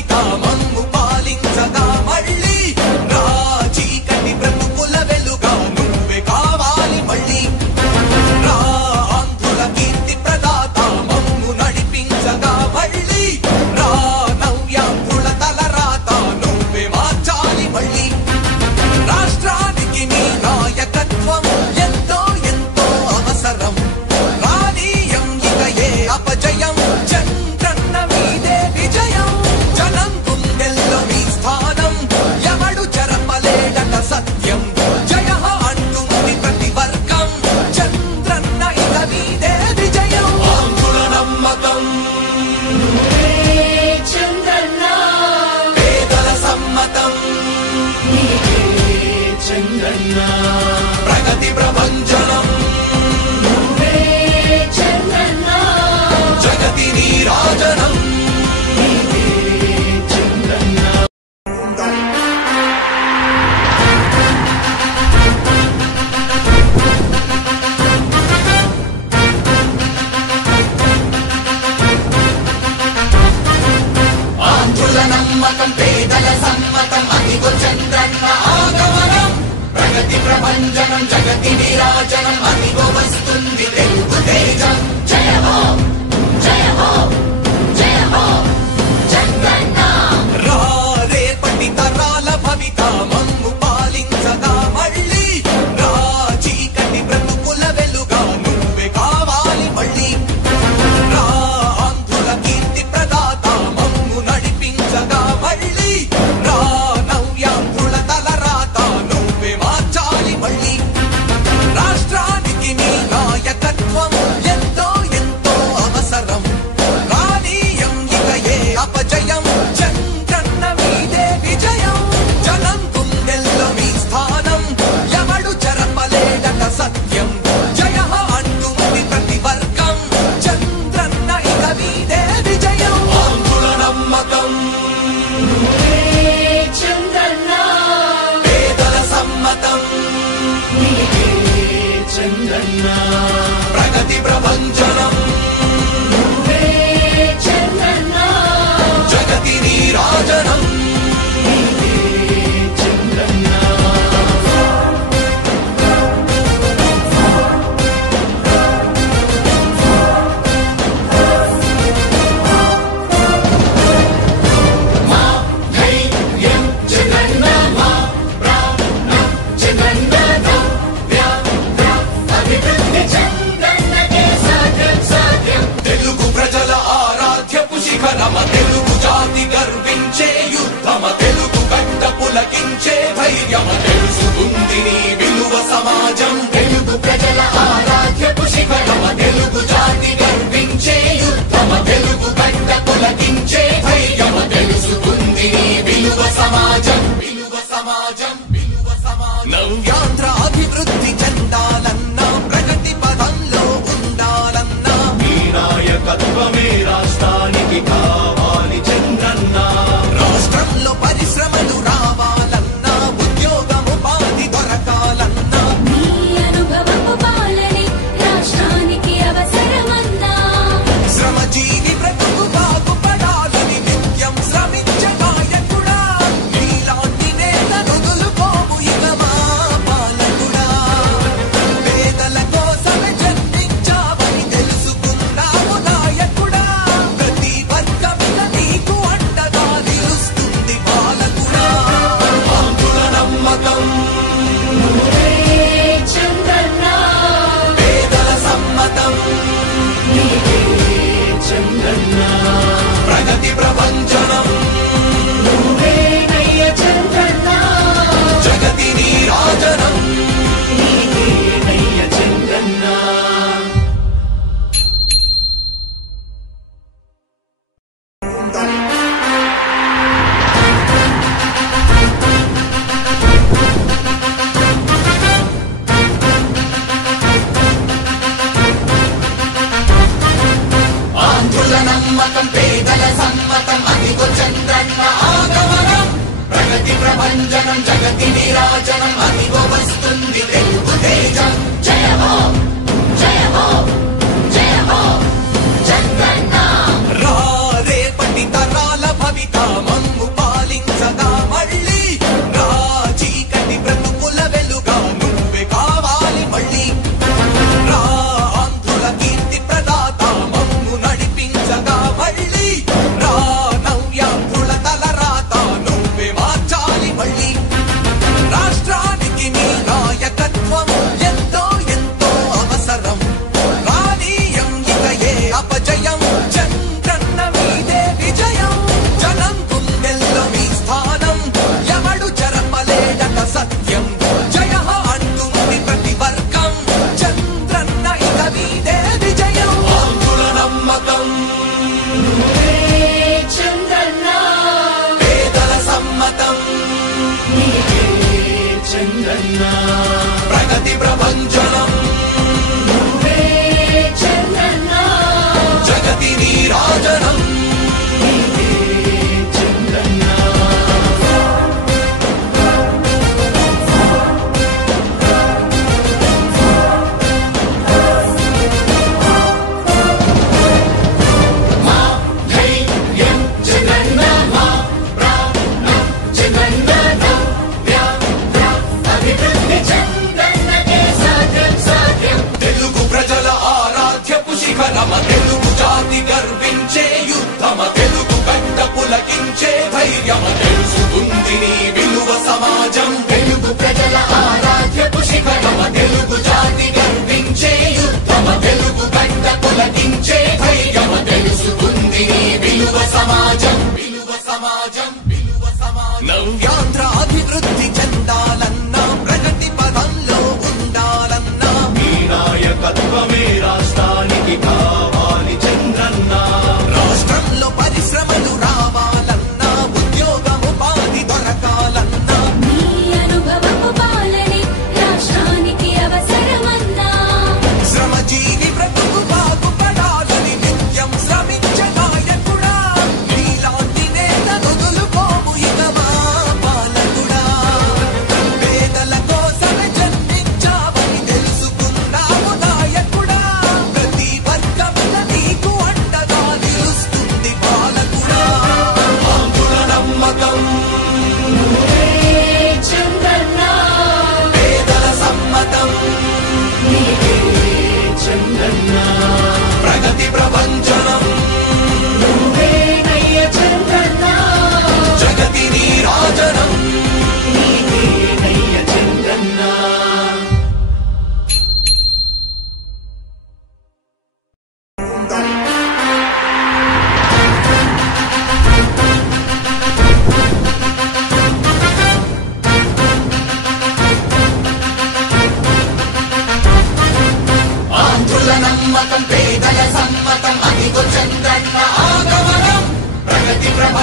భవిత మమ్ము పాలించగా మళ్ళీ రా చీకటి బ్రతుకుల వెలుగా నువ్వే కావాలి మళ్ళీ రా ఆంధ్రుల కీర్తి ప్రదాత మమ్ము నడిపించగా మళ్ళీ రా నవ్యాంధ్రుల తలరాత నువ్వే మార్చాలి మళ్ళీ రాష్ట్రానికి నీ నాయకత్వం ఎంతో ఎంతో అవసరం రానీయం ఇక ఏ అపజయం చంద్రన్న మీదే విజయం జనం గుండెల్లో మీ స్థానం ఎవడు చెరపలేడట సత్యం జయ అంటుంది ప్రతి వర్గం చంద్రన్న ఇక మీదే విజయం ఆంధ్రుల నమ్మకం చంద్రన్న పేదల సమ్మతం చంద్రన్న ప్రగతి ప్రభంజనం చంద్రన్న జగతి నీరాజనం చంద్రన్న ఆంధ్రుల నమ్మకం పేదల సమ్మతం అదిగో చంద్రన్న ఆగమనం ప్రగతి ప్రభంజనం జగతి నీరాజనం అదిగో వస్తుంది తెలుగు తేజం జయ హో జయ హో జయ హో చంద్రన్న రా రేపటి తరాల భవిత మమ్ము పాలించగా మళ్ళీ రా చీకటి బ్రతుకుల వెలుగా నువ్వే కావాలి మళ్ళీ రా ఆంధ్రుల కీర్తి ప్రదాత మమ్ము నడిపించగా మళ్ళీ రా నవ్యాంధ్రుల తలరాత నువ్వే మార్చాలి మళ్ళీ రాష్ట్రానికి నీ నాయకత్వం ఎంతో ఎంతో అవసరం రానీయం ఇక ఏ అపజయం చంద్రన్న మీదే విజయం జనం గుండెల్లో మీ స్థానం ఎవడు చెరపలేడట సత్యం జయ అంటుంది ప్రతి వర్గం చంద్రన్న ఇక మీదే విజయం ఆంధ్రుల నమ్మకం చంద్రన్న పేదల సమ్మతం చంద్రన్న ప్రగతి ప్రభంజనం చంద్రన్న జగతి నీరాజనం చంద్రన్న మా ధైర్యం చంద్రన్న మా ప్రాణం చంద్రన్న అభివృద్ధి చంద్రన్నకే సాధ్యం సాధ్యం తెలుగు ప్రజల ఆరాధ్యపు శిఖరమ తెలుగు జాతి గర్వించే యుద్ధమ తెలుగు గడ్డ పులకించే ధైర్యమ తెలుసుకుంది నీ విలువ సమాజం తెలుగు ప్రజల ఆరాధ్యపు శిఖరమ తెలుగు జాతి గర్వించే యుద్ధమ తెలుగు గడ్డ పులకించే ధైర్యమ తెలుసుకుంది నీ విలువ సమాజం విలువ సమాజం విలువ సమాజం నవ్యాంధ్ర అభివృద్ధి చెందాలన్నా ప్రగతి పదంలో ఉండాలన్నా నీ నాయకత్వమే రాష్ట్రానికి కావాలి చంద్రన్న రాష్ట్రంలో పరిశ్రమలు రావాలన్నా ఉద్యోగం ఉపాధి దొరకాలన్నా నీ అనుభవపు పాలనే రాష్ట్రానికి అవసరమన్నా శ్రమజీవి బ్రతుకు బాగుపడాలని నిత్యం శ్రమించే నాయకుడా నీలాంటి నేతను వదులుకోవు ఇక మా పాలకుడా పేదల కోసమే జన్మించావని తెలుసుకున్నావు నాయకుడా ప్రతి వర్గమిక నీకు అండగా నిలుస్తుంది పాలకుడా ఆంధ్రుల నమ్మకం చంద్రన్న పేదల సమ్మతం చంద్రన్న ప్రగతి ప్రభంజనం నువ్వేనయ్య చంద్రన్న జగతి నీరాజనం నీవేనయ్య చంద్రన్న ఆంధ్రుల నమ్మకం పేదల సమ్మతం అదిగో చంద్రన్న ఆగమనం ప్రగతి ప్రభంజనం జగతి నీరాజనం అదిగో వస్తుంది తెలుగు తేజం జయ హో జయ హో జయ హో చంద్రన్న రా రేపటి తరా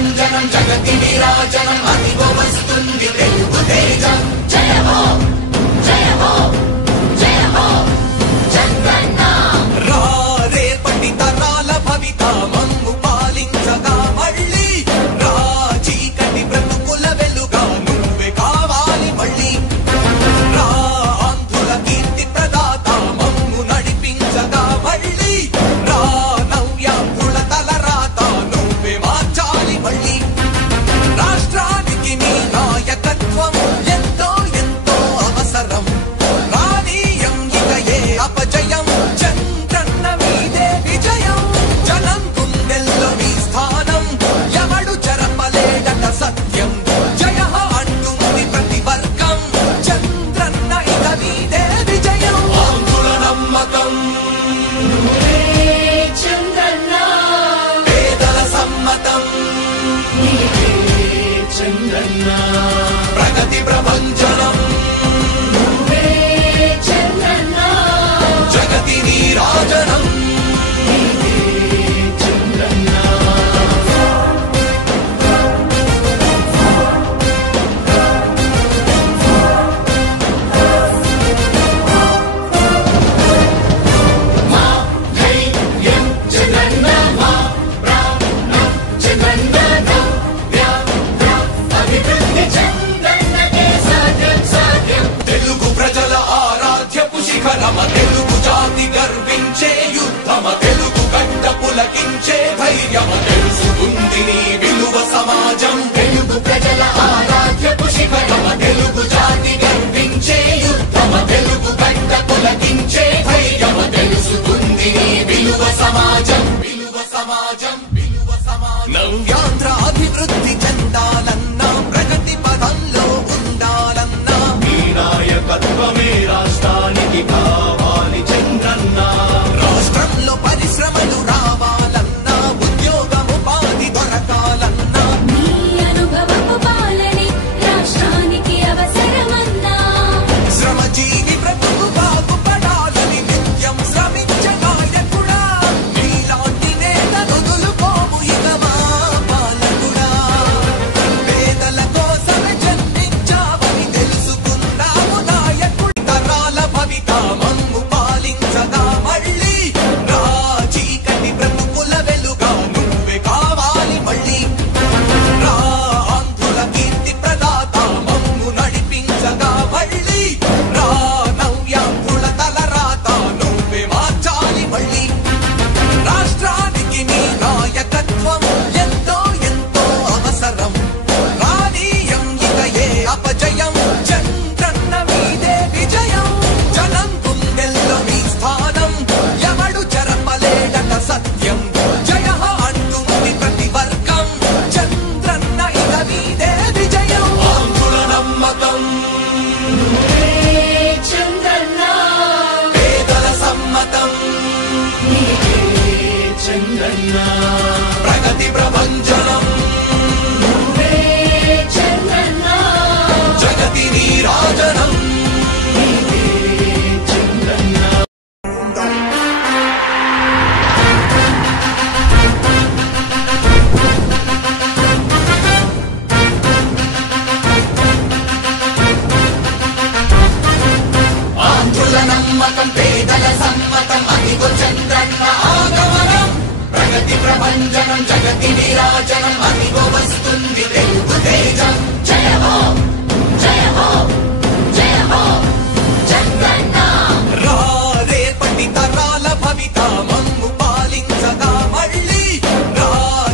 ప్రభంజనం జగతి విరాజనం అదిగో వస్తుంది తెలుగు తేజం జయ హో జయ హో జయ హో చంద్రన్న రా రేపటి తరాల భవిత మమ్ము పాలించగా మళ్ళీ రా చీకటి బ్రతుకుల వెలుగా నువ్వే కావాలి మళ్ళీ రా ఆంధ్రుల కీర్తి ప్రదాత మమ్ము నడిపించగా మళ్ళీ రా నవ్యాంధ్రుల తలరాత నువ్వే మార్చాలి మళ్ళీ రాష్ట్రానికి నీ నాయకత్వం ఎంతో ఎంతో అవసరం రానీయం ఇక ఏ అపజయం చంద్రన్న మీదే విజయం జనం గుండెల్లో మీ స్థానం ఎవడు చెరపలేడట సత్యం జయ అంటుంది ప్రతి వర్గం చంద్రన్న ఇక మీదే విజయం ఆంధ్రుల నమ్మకం చంద్రన్న పేదల సమ్మతం చంద్రన్న ప్రగతి ప్రభంజనం చంద్రన్న జగతి నీరాజనం చంద్రన్న మా ధైర్యం చంద్రన్న మా ప్రాణం చంద్రన్న నవ్య అభివృద్ధి చంద్రన్నకే సాధ్యం సాధ్యం తెలుగు ప్రజల ఆరాధ్యపు శిఖరమ తెలుగు జాతి గర్వించే యుద్ధమ తెలుగు గడ్డ పులకించే ధైర్యమ తెలుసుకుంది నీ విలువ సమాజం తెలుగు ప్రజల ఆరాధ్యపు శిఖరమ తెలుగు జాతి గర్వించే యుద్ధమ తెలుగు గడ్డ పులకించే ధైర్యమ తెలుసుకుంది నీ విలువ సమాజం విలువ సమాజం విలువ సమాజం నవ్యాంధ్ర అభివృద్ధి చెందాలన్నా ప్రగతి పదంలో ఉండాలన్నా నీ నాయకత్వమే రాష్ట్రానికి కావాలి చంద్రన్న రాష్ట్రంలో పరిశ్రమలు రావాలన్నా ఉద్యోగం ఉపాధి దొరకాలన్నా నీ అనుభవపు పాలనే రాష్ట్రానికి అవసరమన్నా శ్రమజీవి బ్రతుకు బాగుపడాలని నిత్యం శ్రమించే నాయకుడా నీలాంటి నేత వదులుకోము ఇక మా పాలకుడా పేదల కోసమే జన్మించావని తెలుసుకున్నాము నాయకుడి తరాల భవిత మమ్ము పాలించగా మళ్ళీ రా చీకటి బ్రతుకుల వెలుగా నువ్వే కావాలి మళ్ళీ రా ఆంధ్రుల కీర్తి ప్రదాత మమ్ము నడిపించగా మళ్ళీ రా నవ్యాంధ్రుల తలరాత నువ్వే మార్చాలి మళ్ళీ రాష్ట్రానికి నీ నాయకత్వం ఎంతో ఎంతో అవసరం రానీయం ఇక ఏ అపజయం చంద్రన్న మీదే విజయం జనం గుండెల్లో మీ స్థానం ఎవడు చెరపలేడట సత్యం జయ అంటుంది ప్రతి వర్గం చంద్రన్న ఇక మీదే విజయం ఆంధ్రుల నమ్మకం చంద్రన్న పేదల సమ్మతం చంద్రన్న ప్రగతి ప్రభంజనం చంద్రన్న జగతి నీరాజనం చంద్రన్న ఆంధ్రుల నమ్మకం పేదల సమ్మతం అదిగో చంద్రన్న ఆగమనం ప్రగతి ప్రభంజనం జగతి విరాజనం అదిగో వస్తుంది తెలుగు తేజం జయ హో జయ హో జయ హో చంద్రన్న రా రేపటి తరాల భవిత మమ్ము పాలించగా మళ్ళీ రా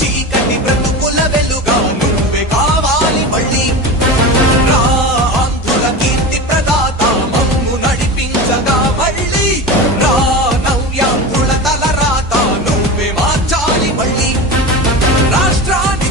చీకటి బ్రతుకుల వెలుగా నువ్వే కావాలి మళ్ళీ రా ఆంధ్రుల కీర్తి ప్రదాత మమ్ము నడిపించగా మళ్ళీ రా నవ్యాంధ్రుల తలరాత నువ్వే మార్చాలి మళ్ళీ రాష్ట్రాన్ని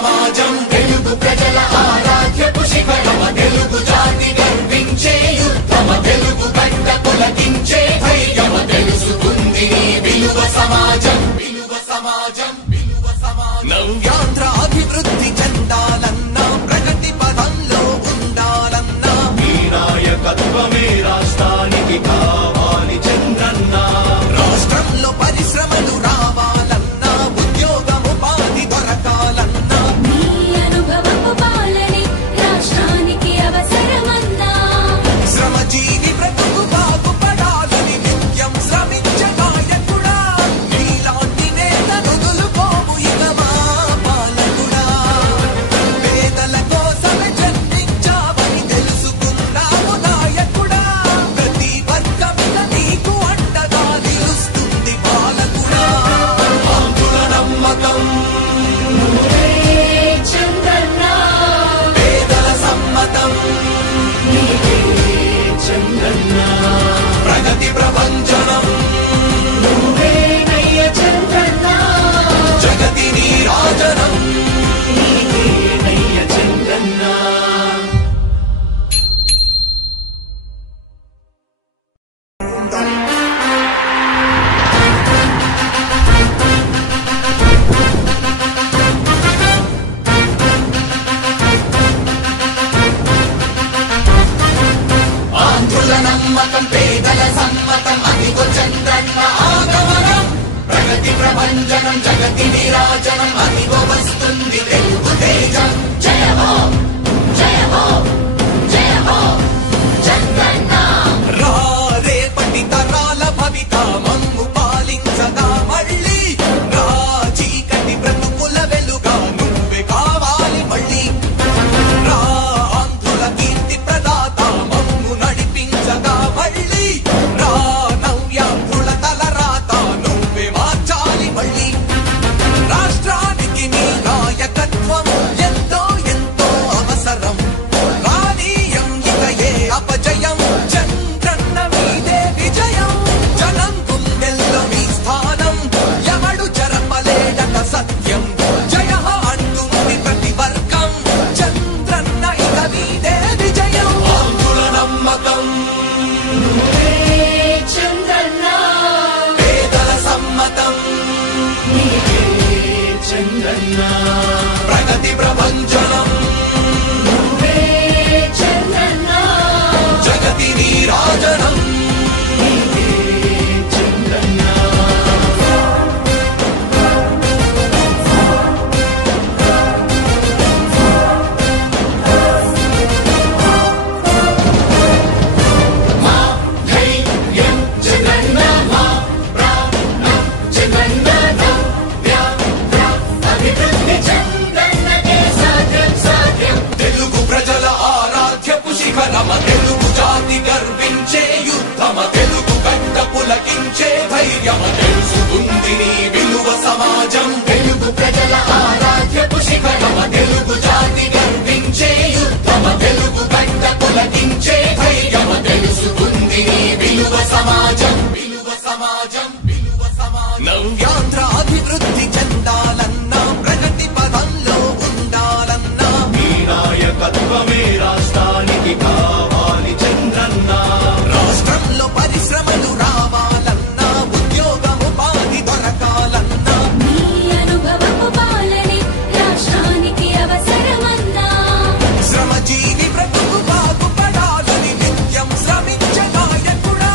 సమాజం తెలుగు ప్రజల ఆరాధ్యపు శిఖరమ తెలుగు జాతి గర్వించే యుద్ధమ తెలుగు గడ్డ పులకించే ధైర్యమ తెలుసుకుంది నీ విలువ సమాజం విలువ సమాజం విలువ సమాజం నవ్యాంధ్ర అభివృద్ధి చెందాలన్నా ప్రగతి పదంలో ఉండాలన్నా నీ నాయకత్వమే రాష్ట్రానికి కావాలి చంద్రన్న రాష్ట్రంలో పరిశ్రమలు రావాలన్నా ఉద్యోగముపాధి దొరకాలన్నా నీ అనుభవపు పాలనే రాష్ట్రానికి అవసరమన్నా శ్రమజీవి బ్రతుకు బాగుపడాలని నిత్యం శ్రమించే నాయకుడా నీలాంటి నేత వదులుకోము ఇక మా పాలకుడా పేదల కోసమే జన్మించావని తెలుసుకున్నావు నాయకుడా ప్రతి వర్గమిక నీకు అండగా నిలుస్తుంది పాలకుడా ఆంధ్రుల నమ్మకం చంద్రన్న పేదల సమ్మతం చంద్రన్న ప్రగతి ప్రపంచనం నువ్వేనయ్య చంద్రన్న జగతి నీరాజనం నీకేనయ్య చంద్రన్న ఆంధ్రుల నమ్మకం పేదల సమ్మతం అదిగో చంద్రన్న ఆగమనం ప్రగతి ప్రభంజనం జగతి నీరాజనం అదిగో వస్తుంది తెలుగు తేజం జయ హో జయ హో జయ హో చంద్రన్న రా రేపటి తరాల భవిత మమ్ము పాలించగా మళ్ళీ రా చీకటి బ్రతుకుల వెలుగా నువ్వే కావాలి మళ్ళీ రా ఆంధ్రుల కీర్తి ప్రదాత మమ్ము నడిపించగా మళ్ళీ రా నవ్యాంధ్రుల తలరాత నువ్వే మార్చాలి మళ్ళీ రాష్ట్రానికి నీ నాయకత్వం ఎంతో ఎంతో అవసరం రానీయం ఇక ఏ అపజయం చంద్రన్న మీదే విజయం జనం గుండెల్లో మీ స్థానం ఎవడు చెరపలేడట సత్యం జయ హో అంటుంది ప్రతి వర్గం చంద్రన్న ఇక మీదే విజయం ఆంధ్రుల నమ్మకం చంద్రన్న పేదల సమ్మతం చంద్రన్న ప్రగతి ప్రపంచనం చంద్రన్న జగతి నీరాజనం చంద్రన్న ధైర్యం చంద్రన్న మా ప్రాణం చంద్రన్న నవ్యాంధ్ర అభివృద్ధి చంద్రన్నకే సాధ్యం సాధ్యం తెలుగు ప్రజల ఆరాధ్యపు శిఖరమ తెలుగు జాతి గర్వించే యుద్ధమ తెలుగు గడ్డ పులకించే ధైర్యమ తెలుసుకుంది నీ విలువ సమాజం తెలుగు ప్రజల ఆరాధ్యపు శిఖరమ తెలుగు జాతి గర్వించే యుద్ధమ తెలుగు గడ్డ పులకించే ధైర్యమ తెలుసుకుంది నీ విలువ సమాజం విలువ సమాజం విలువ సమాజం నవ్యాంధ్ర అభివృద్ధి చెందాలన్నా ప్రగతి పదంలో ఉండాలన్నా నీ నాయకత్వమే రాష్ట్రానికి కావాలి చంద్రన్న రాష్ట్రంలో పరిశ్రమలు రావాలన్నా ఉద్యోగముపాధి దొరకాలన్నా నీ అనుభవపు పాలనే రాష్ట్రానికి అవసరమన్నా శ్రమజీవి బ్రతుకు బాగుపడాలని నిత్యం శ్రమించే నాయకుడా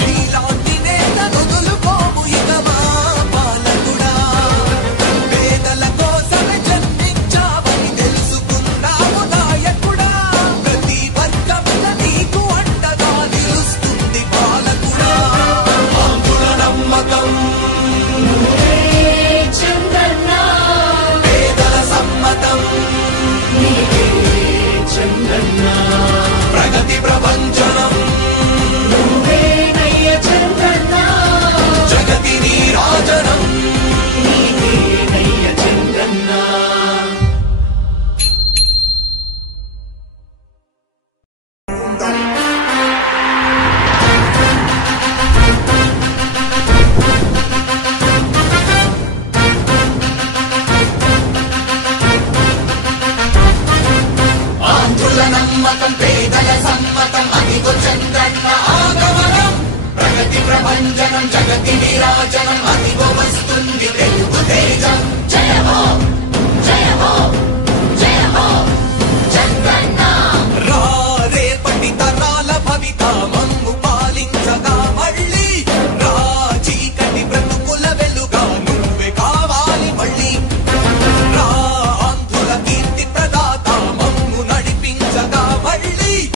నీలాంటి నేత వదులుకోము ఇక మా పాలకుడా పేదల కోసమే జన్మించావని తెలుసుకున్నావు నాయకుడా రైతుల నమ్మకం పేదల సమ్మతం అదిగో చంద్రన్న ఆగమనం ప్రగతి ప్రభంజనం జగతి విరాజనం అదిగో వస్తుంది